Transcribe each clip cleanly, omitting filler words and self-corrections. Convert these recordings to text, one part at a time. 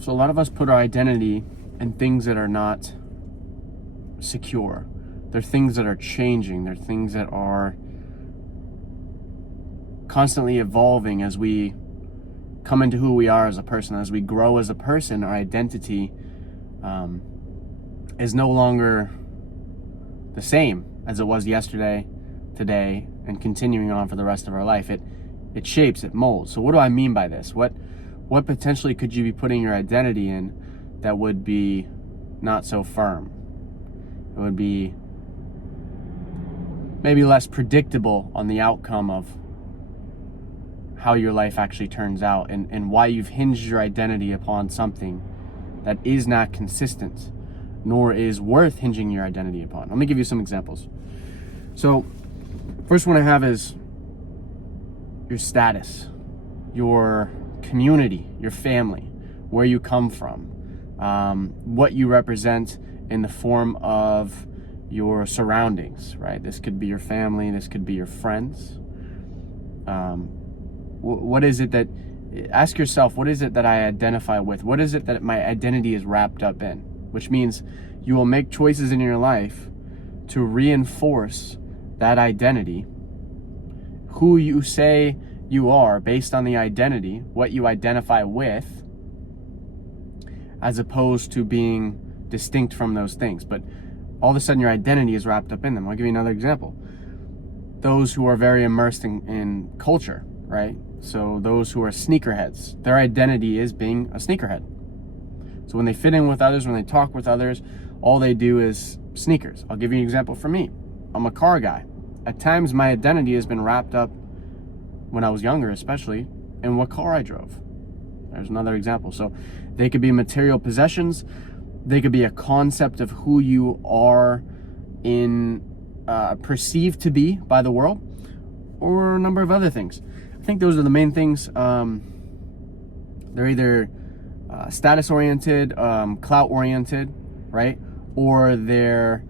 So a lot of us put our identity in things that are not secure. They're things that are changing. They're things that are constantly evolving as we come into who we are as a person. As we grow as a person, our identity is no longer the same as it was yesterday, today, and continuing on for the rest of our life. It shapes, it molds. So what do I mean by this? What potentially could you be putting your identity in that would be not so firm? It would be maybe less predictable on the outcome of how your life actually turns out, and why you've hinged your identity upon something that is not consistent, nor is worth hinging your identity upon. Let me give you some examples. So first one I have is your status, your community, your family, where you come from, what you represent in the form of your surroundings, right? This could be your family, this could be your friends. What is it that, ask yourself, what is it that I identify with? What is it that my identity is wrapped up in? Which means you will make choices in your life to reinforce that identity, who you say you are based on the identity, what you identify with, as opposed to being distinct from those things. But all of a sudden your identity is wrapped up in them. I'll give you another example. Those who are very immersed in culture, right? So those who are sneakerheads, their identity is being a sneakerhead. So when they fit in with others, when they talk with others, all they do is sneakers. I'll give you an example for me. I'm a car guy. At times my identity has been wrapped up, when I was younger especially, in what car I drove. There's another example. So they could be material possessions. They could be a concept of who you are perceived to be by the world, or a number of other things. I think those are the main things. They're either status oriented, clout oriented, right? Or they're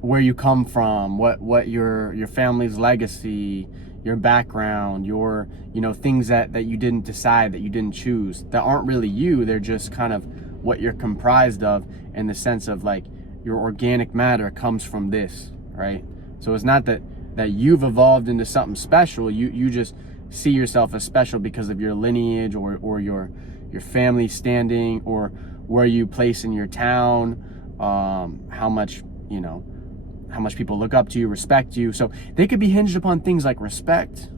where you come from, what your family's legacy, your background, your things that you didn't decide, that you didn't choose, that aren't really you. They're just kind of what you're comprised of, in the sense of like your organic matter comes from this, right? So it's not that you've evolved into something special. You just see yourself as special because of your lineage, or your family standing, or where you place in your town, how much people look up to you, respect you. So they could be hinged upon things like respect,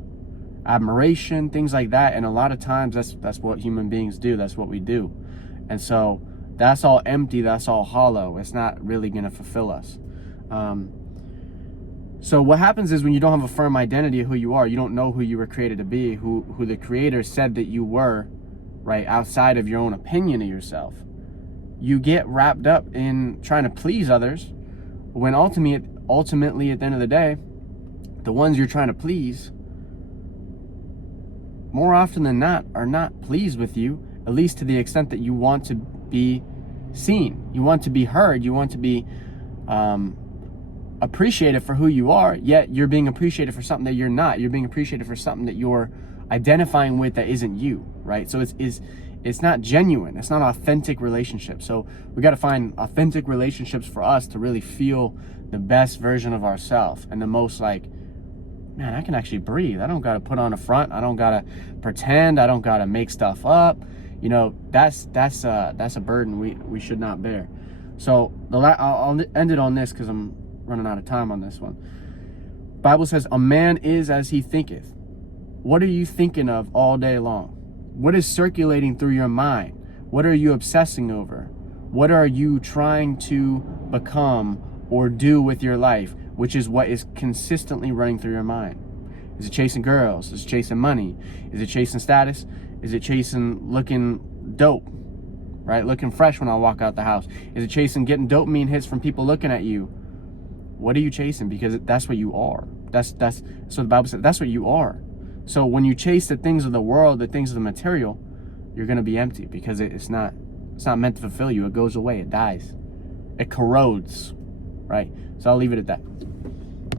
admiration, things like that. And a lot of times that's what human beings do. That's what we do. And so that's all empty. That's all hollow. It's not really going to fulfill us. So what happens is, when you don't have a firm identity of who you are, you don't know who you were created to be, who the Creator said that you were, right, outside of your own opinion of yourself. You get wrapped up in trying to please others, when ultimately at the end of the day, the ones you're trying to please, more often than not, are not pleased with you, at least to the extent that you want to be seen. You want to be heard. You want to be appreciated for who you are, yet you're being appreciated for something that you're not. You're being appreciated for something that you're identifying with that isn't you, right? So it's not genuine. It's not authentic relationship. So we got to find authentic relationships for us to really feel the best version of ourselves, and the most like, man, I can actually breathe. I don't got to put on a front. I don't got to pretend. I don't got to make stuff up. That's a burden we should not bear. So I'll end it on this, because I'm running out of time on this one. Bible says, a man is as he thinketh. What are you thinking of all day long? What is circulating through your mind? What are you obsessing over? What are you trying to become or do with your life, which is what is consistently running through your mind? Is it chasing girls? Is it chasing money? Is it chasing status? Is it chasing looking dope, right? Looking fresh when I walk out the house? Is it chasing getting dopamine hits from people looking at you? What are you chasing? Because that's what you are. That's so the Bible says that's what you are. So when you chase the things of the world, the things of the material, you're going to be empty, because it's not meant to fulfill you. It goes away. It dies. It corrodes, right? So I'll leave it at that.